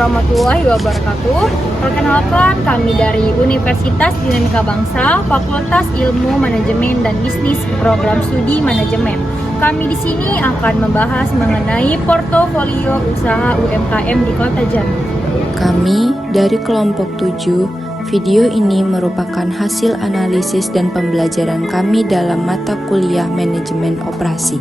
warahmatullahi wabarakatuh. Perkenalkan, kami dari Universitas Dinamika Bangsa, Fakultas Ilmu Manajemen dan Bisnis, Program Studi Manajemen. Kami di sini akan membahas mengenai portofolio usaha UMKM di Kota Jambi. Kami dari kelompok 7, video ini merupakan hasil analisis dan pembelajaran kami dalam mata kuliah manajemen operasi.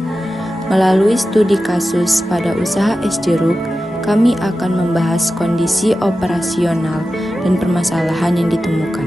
Melalui studi kasus pada usaha es jeruk, kami akan membahas kondisi operasional dan permasalahan yang ditemukan.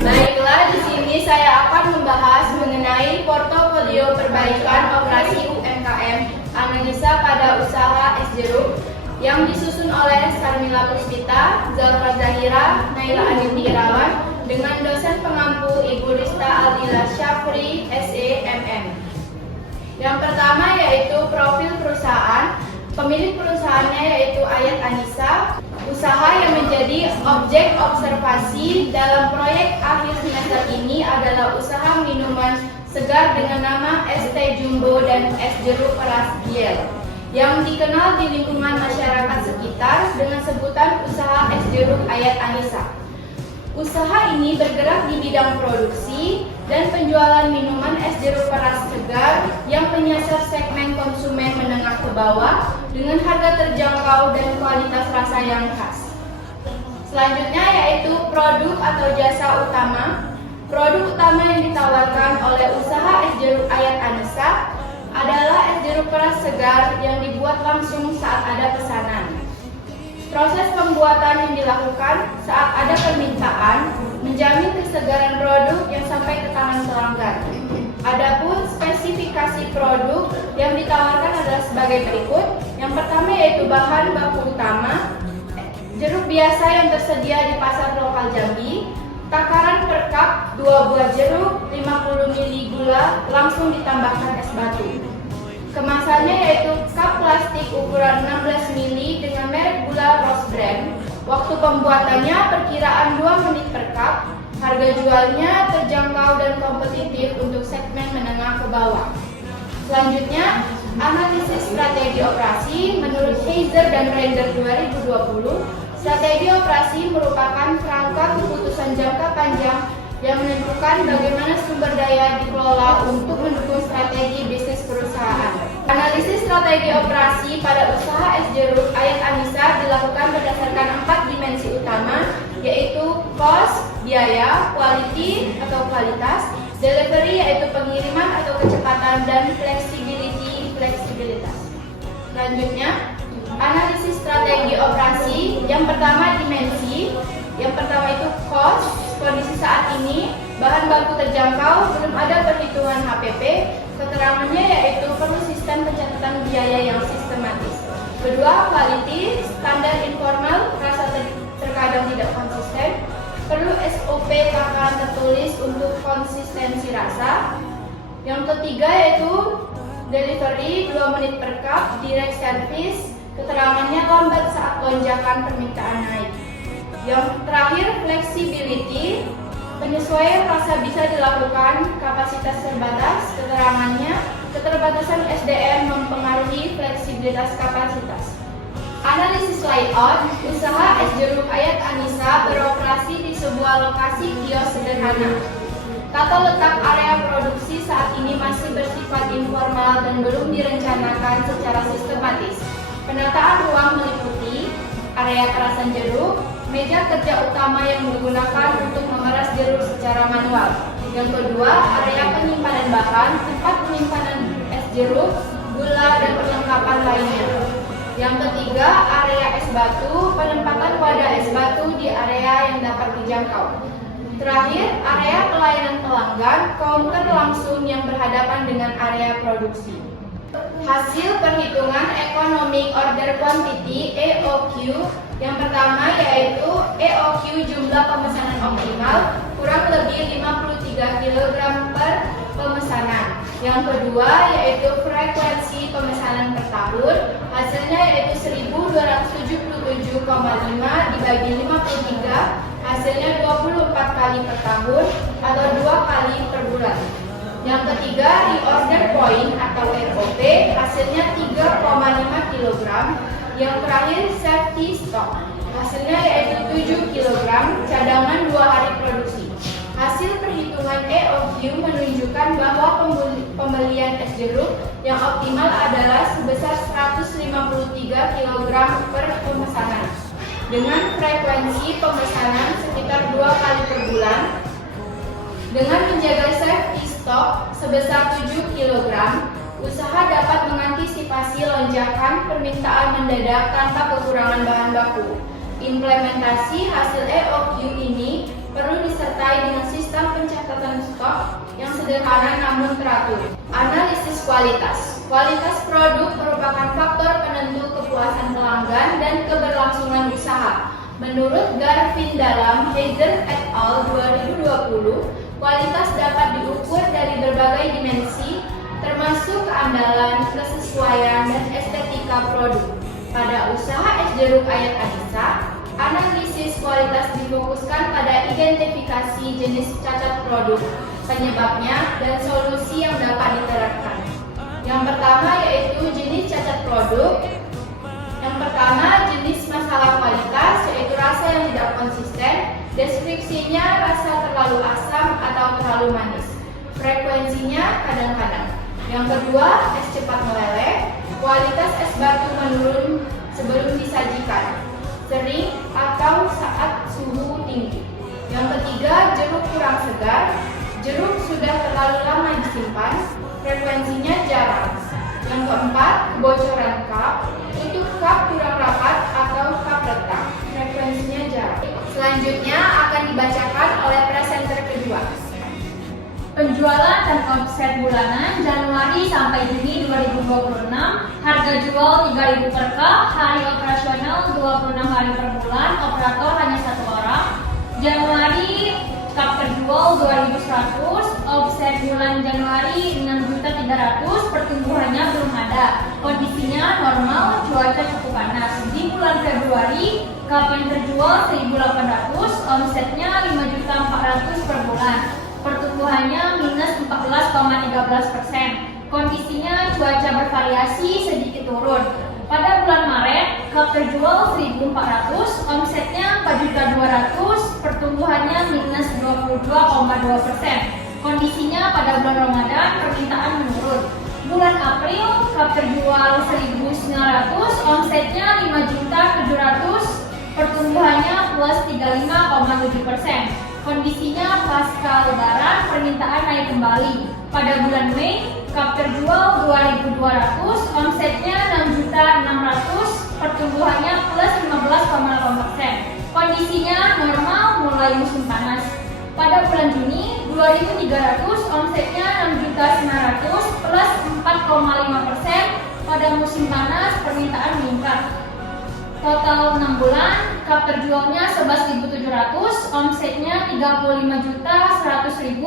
Baiklah, di sini saya akan membahas mengenai portofolio perbaikan operasi UMKM analisa pada usaha es jeruk yang disusun oleh Sarmila Puspita, Zalfa Zahira, Naila Anindi Irawan dengan dosen pengampu Ibu Rista Aldila Syafri, SEMM. Yang pertama yaitu profil perusahaan. Pemilik perusahaannya yaitu Ayat Anissa. Usaha yang menjadi objek observasi dalam proyek akhir semester ini adalah usaha minuman segar dengan nama Es Teh Jumbo dan Es Jeruk Peras Giel, yang dikenal di lingkungan masyarakat sekitar dengan sebutan usaha es jeruk Ayat Anissa. Usaha ini bergerak di bidang produksi dan penjualan minuman es jeruk peras segar yang menyasar segmen konsumen menengah ke bawah dengan harga terjangkau dan kualitas rasa yang khas. Selanjutnya yaitu produk atau jasa utama. Produk utama yang ditawarkan oleh usaha es jeruk Ayat Anissa adalah es jeruk peras segar yang dibuat langsung saat ada pesanan. Proses pembuatan yang dilakukan saat ada permintaan menjamin kesegaran produk yang sampai ke tangan pelanggan. Adapun spesifikasi produk yang ditawarkan adalah sebagai berikut. Yang pertama yaitu bahan baku utama, jeruk biasa yang tersedia di pasar lokal Jambi, takaran per cup 2 buah jeruk, 50 ml gula, langsung ditambahkan es batu. Kemasannya yaitu cup plastik ukuran 16 ml dengan merek gula Rose Brand. Waktu pembuatannya perkiraan 2 menit per cup. Harga jualnya terjangkau dan kompetitif untuk segmen menengah ke bawah. Selanjutnya, analisis strategi operasi. Menurut Heiser dan Render 2020, strategi operasi merupakan kerangka keputusan jangka panjang yang menentukan bagaimana sumber daya dikelola untuk mendukung strategi bisnis perusahaan. Analisis strategi operasi pada usaha es jeruk Ayat Anissa dilakukan berdasarkan 4 dimensi utama, yaitu cost, biaya, quality atau kualitas, delivery yaitu pengiriman atau kecepatan, dan flexibility, fleksibilitas. Selanjutnya, analisis strategi operasi. Yang pertama dimensi, yang pertama itu cost. Kondisi saat ini bahan baku terjangkau, belum ada perhitungan HPP. Keterangannya yaitu perlu sistem pencatatan biaya yang sistematis. Kedua, quality, standar informal, rasa terkadang tidak konsisten. Perlu SOP takaran tertulis untuk konsistensi rasa. Yang ketiga yaitu delivery 2 menit per cup, direct service. Keterangannya lambat saat lonjakan permintaan naik. Yang terakhir, flexibility, penyesuaian rasa bisa dilakukan, kapasitas terbatas. Keterangannya, keterbatasan SDM mempengaruhi fleksibilitas kapasitas. Analisis layout. Usaha es jeruk Ayat Anissa beroperasi di sebuah lokasi kios sederhana. Tata letak area produksi saat ini masih bersifat informal dan belum direncanakan secara sistematis. Penataan ruang meliputi area kerasan jeruk, meja kerja utama yang digunakan untuk memeras jeruk secara manual. Yang kedua, area penyimpanan bahan, tempat penyimpanan es jeruk, gula, dan perlengkapan lainnya. Yang ketiga, area es batu, penempatan wadah es batu di area yang dapat dijangkau. Terakhir, area pelayanan pelanggan, counter langsung yang berhadapan dengan area produksi. Hasil perhitungan Economic Order Quantity (EOQ). Yang pertama yaitu EOQ jumlah pemesanan optimal kurang lebih 53 kg per pemesanan. Yang kedua yaitu frekuensi pemesanan per tahun, hasilnya yaitu 1277,5 dibagi 53, hasilnya 24 kali per tahun atau 2 kali per bulan. Yang ketiga, reorder point atau ROP, hasilnya 3,5 kg. Yang terakhir, safety stock, hasilnya yaitu 7 kg, cadangan 2 hari produksi. Hasil perhitungan EOQ menunjukkan bahwa pembelian es jeruk yang optimal adalah sebesar 153 kg per pemesanan. Dengan frekuensi pemesanan sekitar 2 kali per bulan, dengan menjaga safety stock sebesar 7 kg, usaha dapat mengantisipasi lonjakan permintaan mendadak tanpa kekurangan bahan baku. Implementasi hasil EOQ ini perlu disertai dengan sistem pencatatan stok yang sederhana namun teratur. Analisis kualitas. Kualitas produk merupakan faktor penentu kepuasan pelanggan dan keberlangsungan usaha. Menurut Garvin dalam Heiser et al. 2020, kualitas dapat diukur dari berbagai dimensi, termasuk keandalan, kesesuaian, dan estetika produk. Pada usaha es jeruk Ayat Anissa, analisis kualitas difokuskan pada identifikasi jenis cacat produk, penyebabnya, dan solusi yang dapat diterapkan. Yang pertama yaitu jenis cacat produk. Yang pertama, jenis masalah kualitas, yaitu rasa yang tidak konsisten, deskripsinya rasa terlalu asam atau terlalu manis, frekuensinya kadang-kadang. Yang kedua, es cepat meleleh, kualitas es batu menurun sebelum disajikan, sering atau saat suhu tinggi. Yang ketiga, jeruk kurang segar, jeruk sudah terlalu lama disimpan, frekuensinya jarang. Yang keempat, kebocoran cup, tutup cup kurang rapat atau cup retak, frekuensinya jarang. Selanjutnya akan dibacakan oleh presenter kedua. Penjualan dan omset bulanan Januari sampai Juni 2026, harga jual 3.000 per cup, hari operasional 26 hari per bulan, operator hanya 1 orang. Januari cup terjual 2.100, omset bulan Januari 6.300.000, pertumbuhannya belum ada. Kondisinya normal, cuaca cukup panas. Di bulan Februari, cup yang terjual 1.800, omsetnya 5.400.000 per bulan. Pertumbuhannya minus 14,13%. Kondisinya cuaca bervariasi, sedikit turun. Pada bulan Maret, cup terjual 1.400, omsetnya 4.200.000, pertumbuhannya minus 22,2%. Kondisinya pada bulan Ramadan, permintaan menurun. Bulan April, cup terjual 1.900, omsetnya 5.700.000, pertumbuhannya plus 35,7%. Kondisinya pasca lebaran, permintaan naik kembali. Pada bulan Mei, cup terjual 2.200, omsetnya 6.600.000, pertumbuhannya plus 15,8%. Kondisinya normal mulai musim panas. Pada bulan Juni, 2.300, omsetnya 6.900.000 plus 4,5%. Pada musim panas, permintaan meningkat. Total 6 bulan, cup terjualnya 11.700, omsetnya 35.100.000,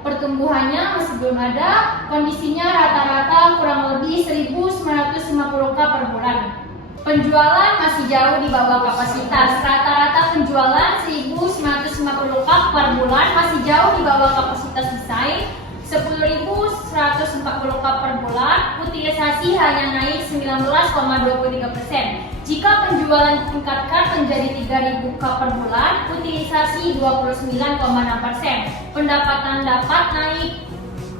pertumbuhannya masih belum ada, kondisinya rata-rata kurang lebih 1.950 cup per bulan. Penjualan masih jauh di bawah kapasitas, rata-rata penjualan 1.950 cup per bulan masih jauh di bawah kapasitas desain. 10.140 cup per bulan, utilisasi hanya naik 19,23%. Jika penjualan ditingkatkan menjadi 3.000 cup per bulan, utilisasi 29,6%. Pendapatan dapat naik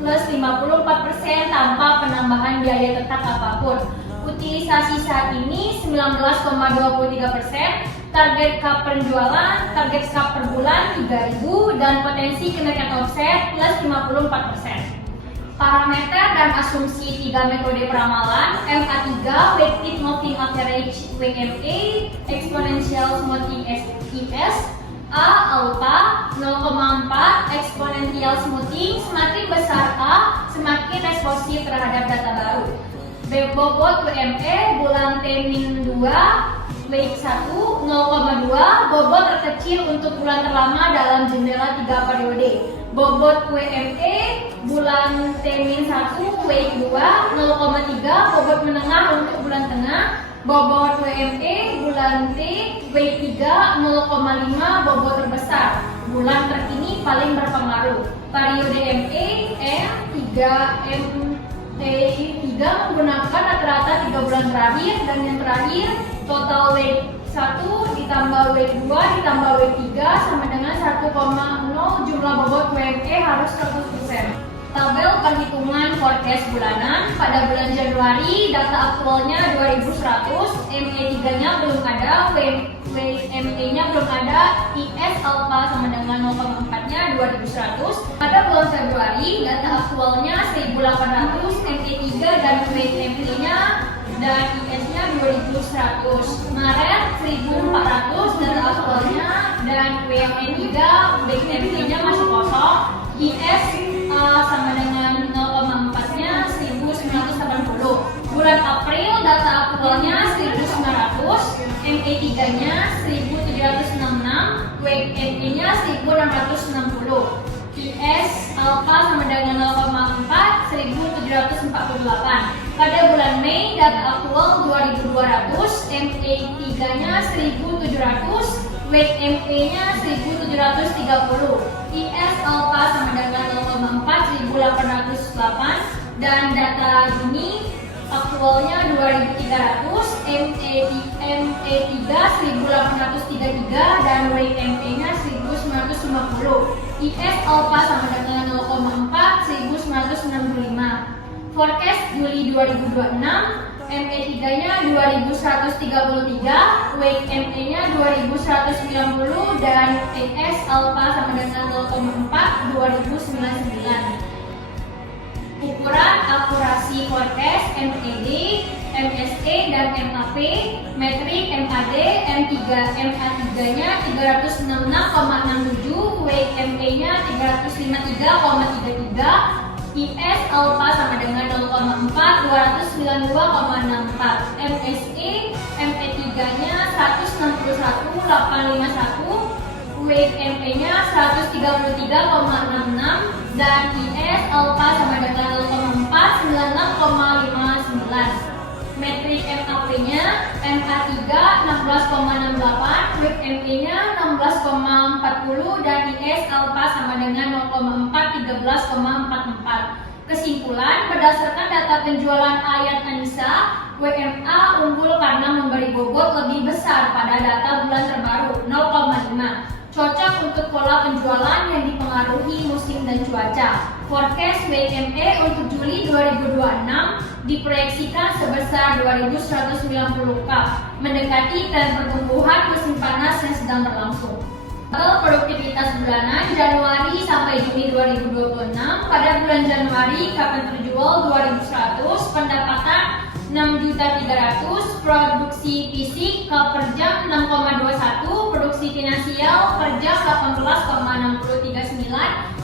plus 54% tanpa penambahan biaya tetap apapun. Utilisasi saat ini 19,23%. Target cup penjualan, target cup per bulan 3.000 dan potensi kenaikan omset plus 54%. Parameter dan asumsi 3 metode peramalan MA3, Weighted Moving Average WMA, Exponential Smoothing SIS, A alpha 0,4, Exponential Smoothing, semakin besar A, semakin responsif terhadap data baru. Bobot WME bulan T-2 Week 1 0,2, bobot terkecil untuk bulan terlama dalam jendela 3 periode. Bobot WME bulan T-1 W2 0,3 bobot menengah untuk bulan tengah. Bobot WME bulan T W3 0,5 bobot terbesar. Bulan terkini paling berpengaruh. Periode ME M3 MT3 menggunakan rata-rata 3 bulan terakhir, dan yang terakhir total W1 ditambah W2 ditambah W3 sama dengan 1,0. Jumlah bobot WME harus 100%. Tabel perhitungan forecast bulanan. Pada bulan Januari data aktualnya 2100, ME3-nya belum ada, WME-nya belum ada, IS alpha sama dengan 0,4-nya 2100. Pada bulan Februari data aktualnya 1800, ME3 dan WME-nya dan IS-nya 2100. Maret 1400 data aktualnya, dan WME3 WME-nya masih kosong. IS sama dengan 0,4-nya 1980. Bulan April data aktualnya 1900, ME3-nya 1766, WME-nya 1660. IS alpha sama dengan 0,4 1748. Pada bulan Mei data aktual 2200, ME3-nya 1700, WME-nya 1730. IS alpha sama dengan 0,4 1808, dan data Juni aktualnya 2300, ME3 1833 dan WME-nya 1950. IS alpha sama dengan 0,4 1965. Forecast Juli 2026, ME3-nya 2133, WME-nya 2190 dan IS alpha sama dengan 0,4 2099. Ukuran akurasi forecast MED, MSE dan MAP, metrik MAD, MA3-nya 366,67, WME-nya 353,33, IS alpha sama dengan 0,4 292,64, MSE ME3-nya 161,851, WME-nya 133,66 dan IS alpha sama dengan 0,4 96,59. Metrik MAP-nya MA3 16,68, WME-nya 16,40 dan IS alpha sama dengan 0,4 13,44. Kesimpulan, berdasarkan data penjualan Ayat Anissa, WMA unggul karena memberi bobot lebih besar pada data bulan terbaru 0,5. Cocok untuk pola penjualan yang dipengaruhi musim dan cuaca. Forecast WME untuk Juli 2026 diproyeksikan sebesar 2190K, mendekati tren pertumbuhan musim panas yang sedang berlangsung. Tabel produktivitas bulanan Januari sampai Juni 2026. Pada bulan Januari kapal terjual 2100, pendapatan 6.300.000, produksi fisik per jam 6,21, produksi finansial per jam 18,6039,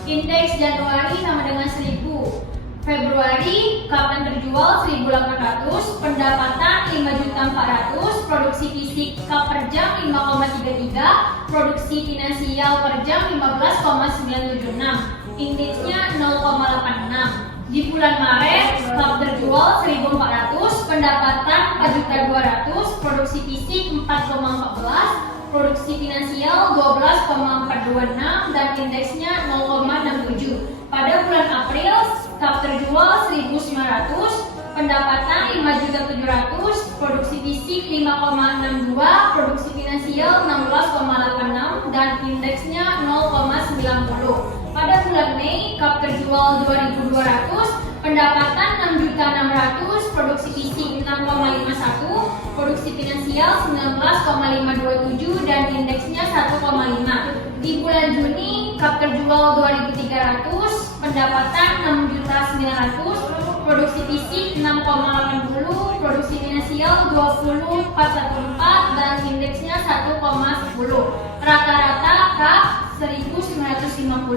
indeks Januari sama dengan 1000. Februari kapal terjual 1.800, pendapatan 5.400.000, produksi fisik per jam 5,33, produksi finansial per jam 15,976, indeksnya 0,86. Di bulan Maret, klub terjual 1.400, pendapatan 4.200.000, produksi fisik 4,14, produksi finansial 12,426 dan indeksnya 0,67. Pada bulan April, klub terjual 1.900, pendapatan 5.700.000, produksi fisik 5,62, produksi finansial 16,86 dan indeksnya 0,90. Pada bulan Mei, kap terjual 2.200, pendapatan 6.600.000, produksi fisik 6,51, produksi finansial 19,527 dan indeksnya 1,5. Di bulan Juni, kap terjual 2.300, pendapatan 6.900.000, produksi fisik 6,80, produksi finansial 20,414 dan indeksnya 1,10. Rata-rata kap 1.950,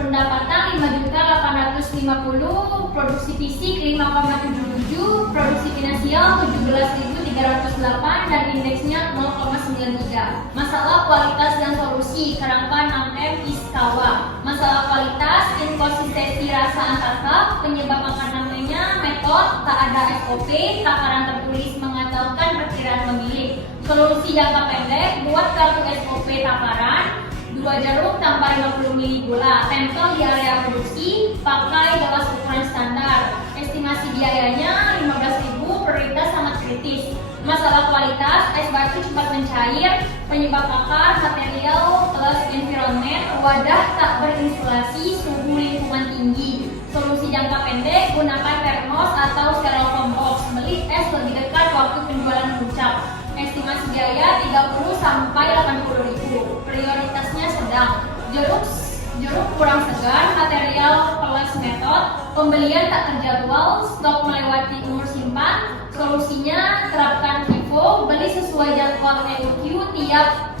pendapatan 5.850, produksi fisik 5,77 2007 produksi finansial 17.308 dan indeksnya 0,93. Masalah kualitas dan solusi kerangka 6M Iskawa. Masalah kualitas, inkonsistensi rasa antar cup, penyebab akar namanya, metode, tak ada SOP, takaran tertulis mengatakan perkiraan pemilik. Solusi jangka pendek, buat kartu SOP takaran, 2 jeruk tanpa 50 ml gula, tempel di area produksi, pakai gelas ukuran standar. Estimasi biayanya 15.000, prioritas sangat kritis. Masalah kualitas, es batu cepat mencair, penyebab akar, material plus environment, wadah tak berinsulasi, suhu lingkungan tinggi. Solusi jangka pendek, gunakan termos atau styrofoam box, beli es lebih dekat waktu penjualan puncak. Estimasi biaya 30 sampai 80.000. Prioritasnya sedang. Jeruk kurang segar, material plus metode, pembelian tak terjadwal, stok melewati umur simpan. Solusinya terapkan FIFO, beli sesuai jadwal EOQ tiap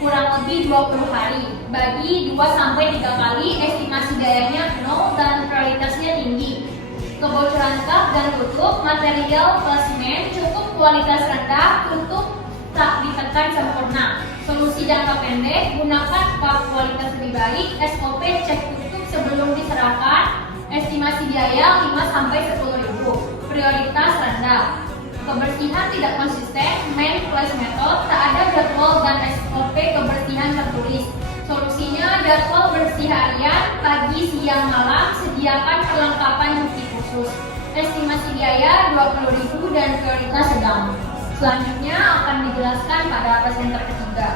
kurang lebih 20 hari. Bagi 2 sampai 3 kali, estimasi biayanya 0 dan prioritasnya tinggi. Kebocoran kap dan tutup, material plus semen, cukup kualitas rendah, tutup tak ditekan sempurna. Solusi jangka pendek, gunakan kap kualitas lebih baik, SOP cek tutup sebelum diserahkan. Estimasi biaya 5 sampai 10.000. Prioritas rendah. Kebersihan tidak konsisten, main plus metode, tak ada jadwal dan SOP kebersihan tertulis. Solusinya jadwal bersih harian, pagi, siang, malam, sediakan perlengkapan cuci khusus. Estimasi biaya 20.000 dan prioritas sedang. Selanjutnya akan dijelaskan pada presenter ketiga.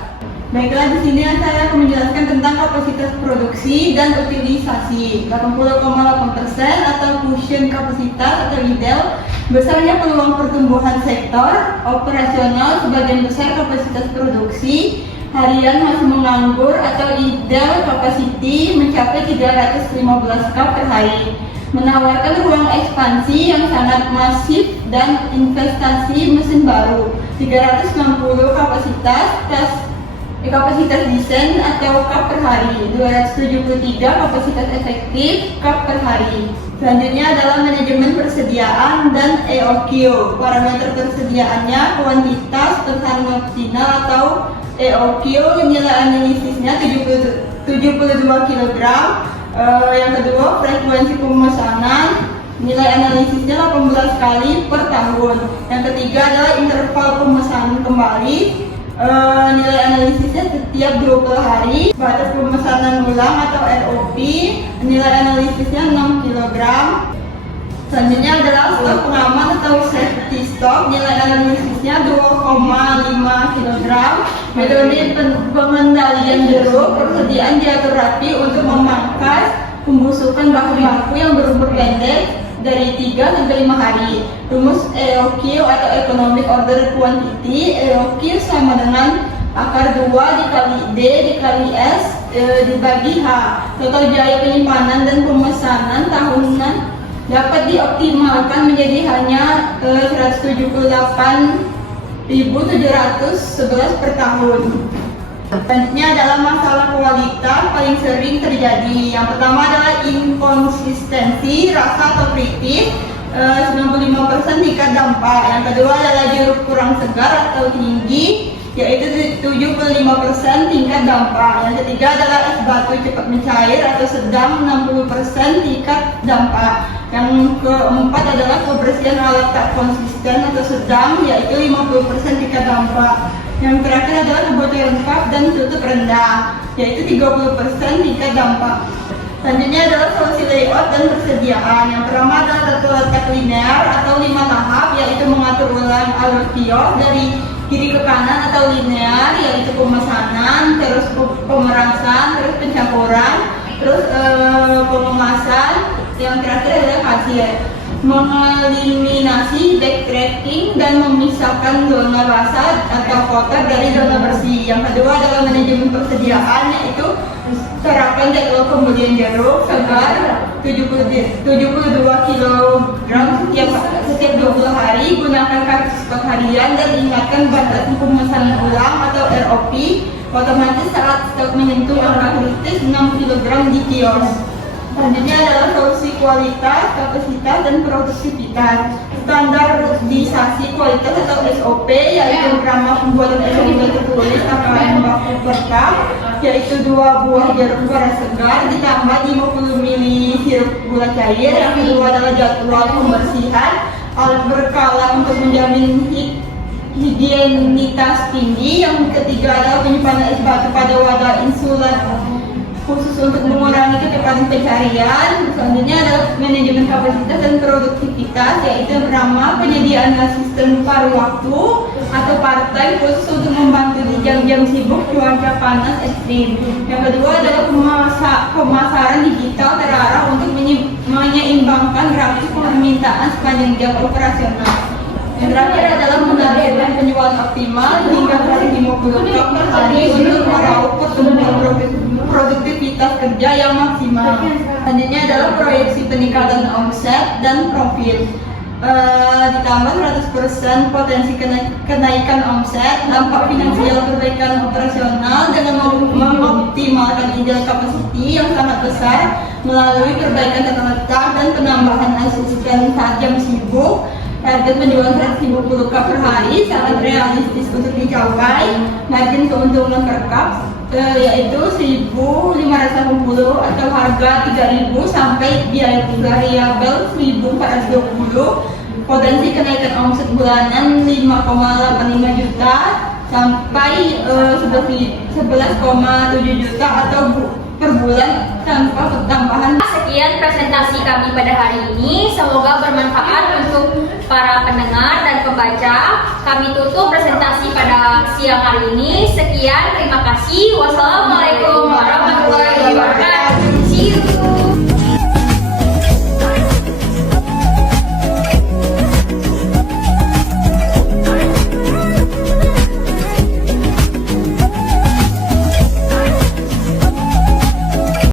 Baiklah, di sini saya akan menjelaskan tentang kapasitas produksi dan utilisasi. 80,8% atau cushion kapasitas atau IDEL, besarnya peluang pertumbuhan sektor operasional, sebagian besar kapasitas produksi harian masih menganggur atau IDEL capacity mencapai 315 cup per hari, menawarkan ruang ekspansi yang sangat masif dan investasi mesin baru. 360 kapasitas desain atau cup per hari, 273 kapasitas efektif cup per hari. Selanjutnya adalah manajemen persediaan dan EOQ. Parameter persediaannya kuantitas pesanan optimal atau EOQ, nilai analisisnya 72 kg. Yang kedua, frekuensi pemesanan, nilai analisisnya 18 kali per tahun. Yang ketiga adalah interval pemesanan kembali, nilai analisisnya setiap 20 hari. Batas pemesanan ulang atau ROP, nilai analisisnya 6 kg. Selanjutnya adalah stok pengaman atau safety stock, nilai analisisnya 2,5 kg. Metode pengendalian jeruk, persediaan diatur rapi untuk memangkas pembusukan baku-baku yang berumur pendek dari 3 sampai 5 hari. Rumus EOQ atau Economic Order Quantity, EOQ sama dengan akar 2 dikali D dikali S dibagi H. Total biaya penyimpanan dan pemesanan tahunan dapat dioptimalkan menjadi hanya 178.711 per tahun. Selanjutnya adalah masalah kualitas paling sering terjadi. Yang pertama adalah inkonsistensi rasa atau kritis, 95% tingkat dampak. Yang kedua adalah jeruk kurang segar atau tinggi, yaitu 75% tingkat dampak. Yang ketiga adalah es batu cepat mencair atau sedang, 60% tingkat dampak. Yang keempat adalah kebersihan alat tak konsisten atau sedang, yaitu 50% tingkat dampak. Yang terakhir adalah kebocoran kap dan tutup rendah, yaitu 30% tingkat dampak. Selanjutnya adalah solusi layout dan persediaan. Yang pertama adalah tata letak linear atau 5 tahap, yaitu mengatur ulang alur kios dari kiri ke kanan atau linear, yaitu pemesanan, terus pemerasan, terus pencampuran, terus pengemasan. Yang terakhir adalah hasil. Mengeliminasi backtracking dan memisahkan zona basah atau kotor dari zona bersih. Yang kedua adalah manajemen persediaan, yaitu terapkan jadwal pembelian jeruk segar 72 kg setiap 20 hari, gunakan kartu stok harian dan ingatkan batas pemesanan ulang atau ROP otomatis saat stok menyentuh angka kritis 6 kg di kios. Selanjutnya adalah solusi kualitas, kapasitas, dan produktivitas. Standarisasi kualitas atau SOP yaitu drama pembuatan SOP tertulis takaran baku per cup, yaitu 2 buah jeruk beras segar ditambah 50 ml sirup gula cair. Yang kedua adalah jadwal pembersihan alat berkala untuk menjamin higienitas tinggi. Yang ketiga adalah penyimpanan es batu pada wadah insulat khusus untuk mengurangi kecepatan pencarian. Selanjutnya adalah manajemen kapasitas dan produktivitas, yaitu drama penyediaan asisten paruh waktu atau part-time khusus untuk membantu di jam-jam sibuk cuaca panas ekstrim. Yang kedua adalah pemasaran digital terarah untuk menyeimbangkan grafik permintaan sepanjang jam operasional. Yang terakhir adalah menargetkan penjualan optimal hingga 150 cup per hari untuk meraup pertumbuhan produktivitas kerja yang maksimal. Selanjutnya adalah proyeksi peningkatan omset dan profit. Ditambah 100% potensi kenaikan omset, dampak finansial perbaikan operasional dengan mengoptimalkan ideal capacity yang sangat besar melalui perbaikan tata letak dan penambahan asisten saat jam sibuk. Target penjualan 150 cup per hari sangat realistis untuk dicapai. Margin keuntungan per cup yaitu 1.580 atau harga 3.000 sampai biaya variabel 1.420. Potensi kenaikan omset bulanan 5,85 juta sampai 11,7 juta atau per bulan tanpa tambahan. Sekian presentasi kami pada hari ini. Semoga bermanfaat untuk para pendengar dan pembaca. Kami tutup presentasi pada siang hari ini. Sekian, terima kasih. Wassalamualaikum warahmatullahi wabarakatuh. See you.